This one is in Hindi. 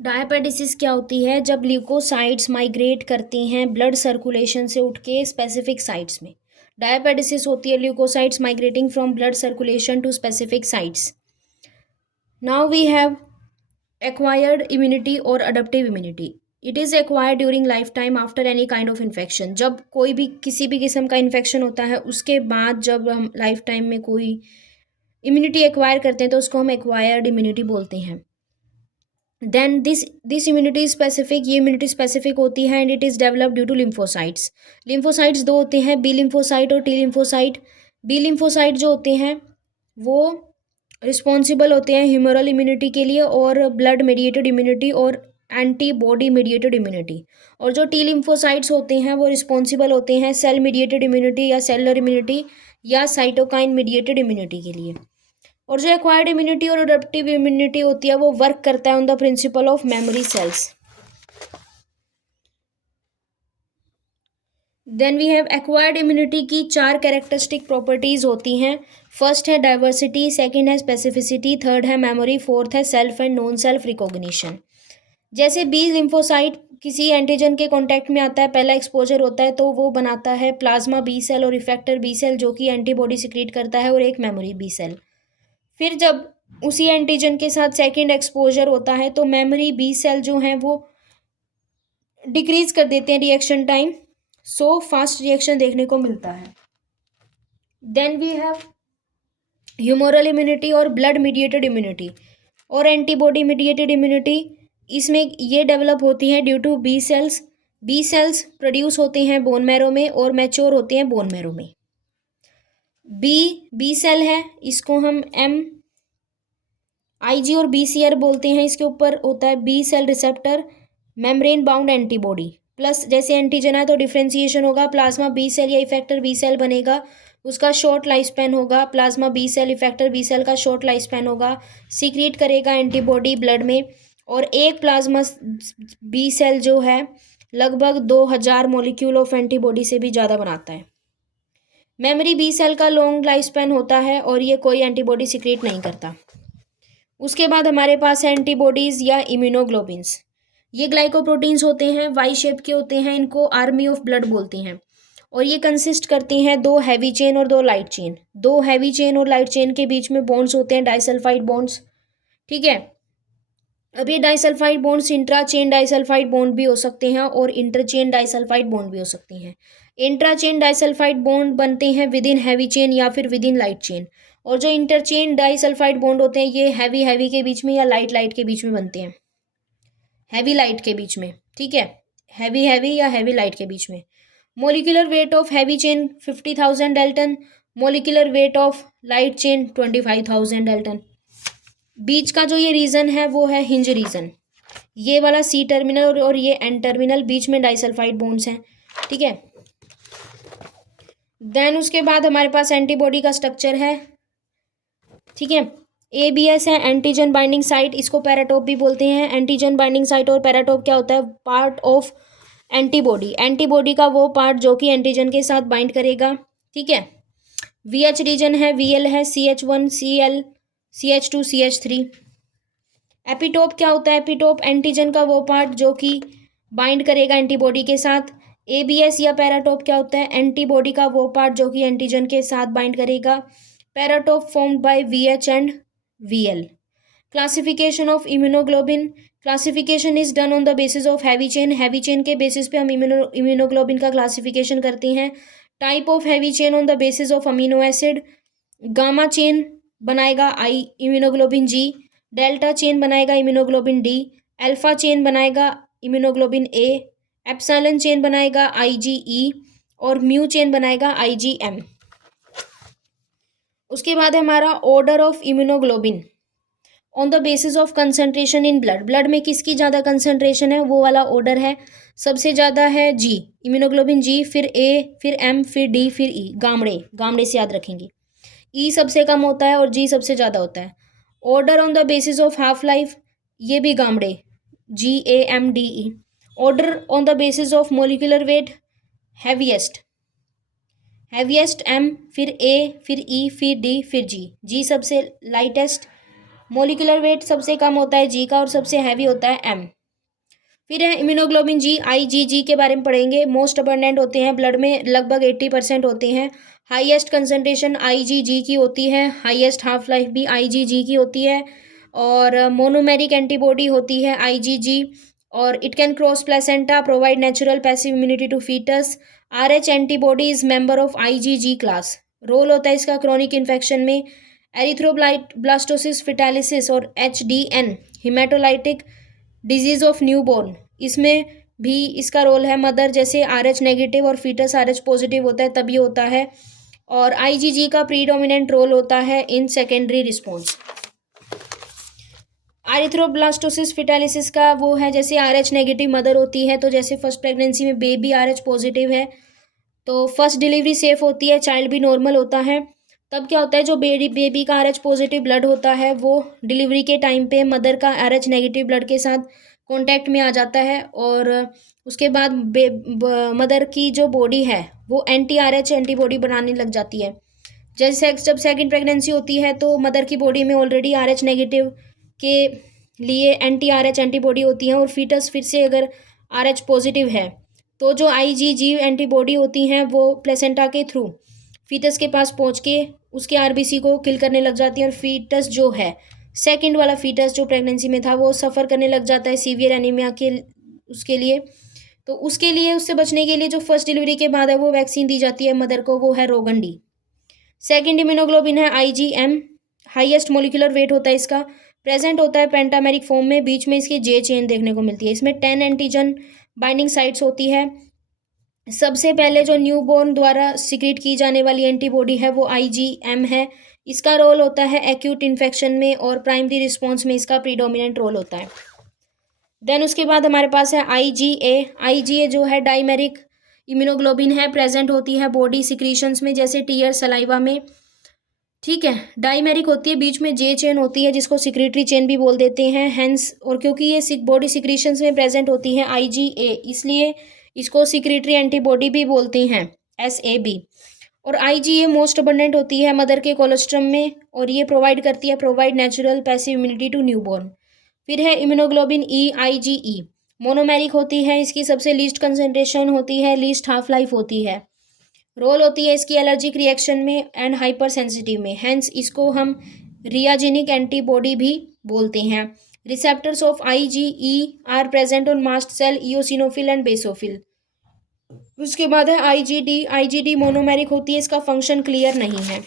डायपेटिसिस क्या होती है? जब ल्यूकोसाइड्स माइग्रेट करती हैं ब्लड सर्कुलेशन से उठ के स्पेसिफिक साइट्स में। डायपेटिसिस होती है leukocytes migrating from blood circulation to specific sites. Now we have acquired immunity और adaptive immunity. It is acquired during life time after any kind of infection. जब कोई भी किसी भी किस्म का इन्फेक्शन होता है उसके बाद जब हम लाइफ टाइम में कोई इम्यूनिटी एक्वायर करते हैं तो उसको हम एक्वायर्ड इम्यूनिटी बोलते हैं। देन दिस इम्यूनिटी स्पेसिफिक, ये इम्यूनिटी स्पेसिफिक होती है and it is develop due to lymphocytes. Lymphocytes दो होते हैं, बी लिम्फोसाइट और टी लिम्फोसाइट। बी लिम्फोसाइट जो होते हैं वो रिस्पॉन्सिबल होते हैं ह्यूमरल इम्यूनिटी के लिए और ब्लड मेडिएटेड इम्यूनिटी और एंटीबॉडी मेडिएटेड इम्यूनिटी। और जो टी लिम्फोसाइट्स होते हैं वो रिस्पॉन्सिबल होते हैं सेल मेडिएटेड इम्यूनिटी या सेलुलर इम्यूनिटी या साइटोकाइन मेडिएटेड इम्यूनिटी के लिए। और जो एक्वायर्ड इम्यूनिटी और अडप्टिव इम्यूनिटी होती है वो वर्क करता है on the principle of memory cells. Then we have acquired immunity की 4 कैरेक्टरिस्टिक प्रॉपर्टीज होती हैं। फर्स्ट है डाइवर्सिटी, सेकंड है स्पेसिफिसिटी, थर्ड है मेमोरी, फोर्थ है self and non self recognition. जैसे बी लिम्फोसाइट किसी एंटीजन के कांटेक्ट में आता है, पहला एक्सपोजर होता है तो वो बनाता है प्लाज्मा बी सेल और इफेक्टर बी सेल जो कि एंटीबॉडी सिक्रीट करता है और एक मेमोरी बी सेल। फिर जब उसी एंटीजन के साथ सेकंड एक्सपोजर होता है तो मेमोरी बी सेल जो हैं वो डिक्रीज कर देते हैं reaction time, so fast reaction देखने को मिलता है। Then we have humoral immunity और ब्लड मीडिएटेड इम्यूनिटी और एंटीबॉडी मीडिएटेड इम्यूनिटी। इसमें ये डेवलप होती है due to B cells. B cells produce होते हैं बोन मैरो में और मैच्योर होते हैं बोन मैरो में। बी सेल है, इसको हम एम आईजी और बीसीआर बोलते हैं। इसके ऊपर होता है B cell receptor membrane bound antibody plus, जैसे एंटीजन है तो डिफ्रेंसिएशन होगा, प्लाज्मा बी सेल या इफेक्टर बी सेल बनेगा, उसका शॉर्ट लाइफ स्पैन होगा। Plasma B cell effector B cell का शॉर्ट लाइफ स्पैन होगा, सीक्रेट करेगा एंटीबॉडी ब्लड में। और एक प्लाज्मा बी सेल जो है लगभग 2000 मॉलिक्यूल ऑफ एंटीबॉडी से भी ज़्यादा बनाता है। मेमोरी बी सेल का लॉन्ग लाइफ स्पैन होता है और ये कोई एंटीबॉडी सीक्रेट नहीं करता। उसके बाद हमारे पास है एंटीबॉडीज़ या इम्यूनोग्लोबिन्स। ये ग्लाइकोप्रोटीन्स होते हैं, वाई शेप के होते हैं, इनको आर्मी ऑफ ब्लड बोलते हैं। और ये कंसिस्ट करती हैं 2 हैवी चेन और 2 लाइट चेन। 2 हैवी चेन और लाइट चेन के बीच में बॉन्ड्स होते हैं डाइसल्फाइड बॉन्ड्स, ठीक है। अब ये disulphide bonds intra chain disulphide bond भी हो सकते हैं और इंटर चेन डाइसल्फाइड बॉन्ड भी हो सकते हैं। इंट्रा चेन डाइसल्फाइड बॉन्ड बनते हैं विद इन हैवी चेन या फिर विद इन लाइट चेन। और जो इंटरचेन डाइसल्फाइड बॉन्ड होते हैं ये हैवी हैवी के बीच में या लाइट लाइट के बीच में बनते हैं, हैवी लाइट के बीच में, ठीक है, हैवी हैवी या हैवी लाइट के बीच में। Molecular weight of heavy chain 50,000 dalton, molecular weight of light chain 25,000 dalton. बीच का जो ये रीजन है वो है हिंज रीजन, ये वाला सी टर्मिनल और ये एन टर्मिनल, बीच में डाइसल्फाइड बॉन्ड्स हैं, ठीक है। देन उसके बाद हमारे पास एंटीबॉडी का स्ट्रक्चर है, ठीक है। एबीएस है एंटीजन बाइंडिंग साइट, इसको पैराटोप भी बोलते हैं। एंटीजन बाइंडिंग साइट और पैराटोप क्या होता है? पार्ट ऑफ एंटीबॉडी, एंटीबॉडी का वो पार्ट जो कि एंटीजन के साथ बाइंड करेगा, ठीक है। वीएच रीजन है, वीएल है, CH1 CL CH2 CH3। Epitope क्या होता है? एपिटोप एंटीजन का वो पार्ट जो कि बाइंड करेगा एंटीबॉडी के साथ। एबीएस या पैराटोप क्या होता है? एंटीबॉडी का वो पार्ट जो कि एंटीजन के साथ बाइंड करेगा। Paratope formed by VH and VL। Classification of immunoglobulin, classification is done on the basis of heavy chain. Heavy chain के बेसिस पे हम इम्यूनोग्लोबिन का क्लासिफिकेशन करते हैं। Type of heavy chain on the basis of amino acid. Gamma chain बनाएगा आई इम्यूनोग्लोबिन G, डेल्टा चेन बनाएगा इम्यूनोग्लोबिन D, अल्फा चेन बनाएगा इम्यूनोग्लोबिन A, एप्सिलॉन चेन बनाएगा IgE और म्यू चेन बनाएगा IgM। उसके बाद है हमारा order of immunoglobulin on the basis of concentration in blood. Blood में किसकी ज़्यादा कंसंट्रेशन है वो वाला ऑर्डर है। सबसे ज़्यादा है G, इम्यूनोग्लोबिन G, फिर A, फिर M, फिर D, फिर E। गामड़े से याद रखेंगे। E सबसे कम होता है और G सबसे ज़्यादा होता है। Order on the basis of half life, ये भी गामड़े, GAMDE। Order on the basis of molecular weight, heaviest M, फिर A, फिर E, फिर D, फिर G। G सबसे लाइटेस्ट, मोलिकुलर वेट सबसे कम होता है जी का और सबसे हैवी होता है एम। फिर है इम्यूनोग्लोबिन जी, IgG के बारे में पढ़ेंगे। मोस्ट अबंडेंट होते हैं ब्लड में, लगभग 80% होते हैं। हाईएस्ट कंसंट्रेशन IgG की होती है, हाईएस्ट हाफ लाइफ भी IgG की होती है। और मोनोमेरिक एंटीबॉडी होती है IgG, और it can cross placenta, provide natural passive immunity to foetus. RH antibody is member of IgG class. Role होता है इसका क्रॉनिक इन्फेक्शन में। एरिथ्रोब्लास्टोसिस फिटालिसिस और HDN haematolytic disease of newborn, इसमें भी इसका रोल है। मदर जैसे RH नेगेटिव और फीटस RH पॉजिटिव होता है तभी होता है। और IgG का प्रीडोमिनेंट रोल होता है इन सेकेंडरी रिस्पॉन्स। एरिथ्रोब्लास्टोसिस फिटालिसिस का वो है जैसे RH नेगेटिव मदर होती है, तो जैसे फर्स्ट प्रेगनेंसी में बेबी RH पॉजिटिव है तो फर्स्ट डिलीवरी सेफ होती है, चाइल्ड भी नॉर्मल होता है। तब क्या होता है, जो बेबी का RH पॉजिटिव ब्लड होता है वो डिलीवरी के टाइम पे मदर का RH नेगेटिव ब्लड के साथ कांटेक्ट में आ जाता है, और उसके बाद मदर की जो बॉडी है वो anti-RH एंटीबॉडी बनाने लग जाती है। जैसे जब सेकंड प्रेगनेंसी होती है तो मदर की बॉडी में ऑलरेडी RH नेगेटिव के लिए anti-RH एंटीबॉडी होती है, और फीटस फिर से अगर RH पॉजिटिव है तो जो IgG एंटीबॉडी होती हैं वो प्लेसेंटा के थ्रू फीटस के पास पहुंच के उसके RBC को किल करने लग जाती है, और फीटस जो है सेकंड वाला फीटस जो प्रेगनेंसी में था वो सफ़र करने लग जाता है सीवियर एनीमिया के उसके लिए। तो उसके लिए, उससे बचने के लिए जो फर्स्ट डिलीवरी के बाद है वो वैक्सीन दी जाती है मदर को, वो है रोगन डी। सेकेंड इम्यूनोग्लोबिन है IgM, हाईएस्ट मोलिकुलर वेट होता है इसका, प्रेजेंट होता है पेंटामेरिक फॉर्म में, बीच में इसकी J चेन देखने को मिलती है। इसमें 10 एंटीजन बाइंडिंग साइट्स होती है। सबसे पहले जो न्यूबॉर्न द्वारा सिक्रीट की जाने वाली एंटीबॉडी है वो IgM है। इसका रोल होता है एक्यूट इन्फेक्शन में, और प्राइमरी रिस्पॉन्स में इसका प्रीडोमिनेंट रोल होता है। देन उसके बाद हमारे पास है IgA जो है डाइमेरिक इम्यूनोग्लोबिन है, प्रेजेंट होती है बॉडी सिक्रीशंस में जैसे टीयर सलाइवा में। ठीक है, डाइमेरिक होती है, बीच में J चेन होती है जिसको सिक्रीटरी चेन भी बोल देते हैं हेंस, और क्योंकि ये बॉडी सिक्रीशंस में प्रेजेंट होती है IgA, इसलिए इसको सिक्रीटरी एंटीबॉडी भी बोलते हैं SAB। और IgA मोस्ट अबंडेंट होती है मदर के कोलोस्ट्रम में, और ये provide natural passive immunity to newborn. फिर है इम्यूनोग्लोबिन E IgE, मोनोमेरिक होती है, इसकी सबसे लीस्ट कंसंट्रेशन होती है, लीस्ट हाफ लाइफ होती है। रोल होती है इसकी एलर्जिक रिएक्शन में एंड हाइपर सेंसिटिव में, हेंस इसको हम रियाजेनिक एंटीबॉडी भी बोलते हैं। Receptors of IgE are present on mast cell, eosinophil and basophil. उसके बाद है IgD मोनोमेरिक होती है, इसका फंक्शन क्लियर नहीं है।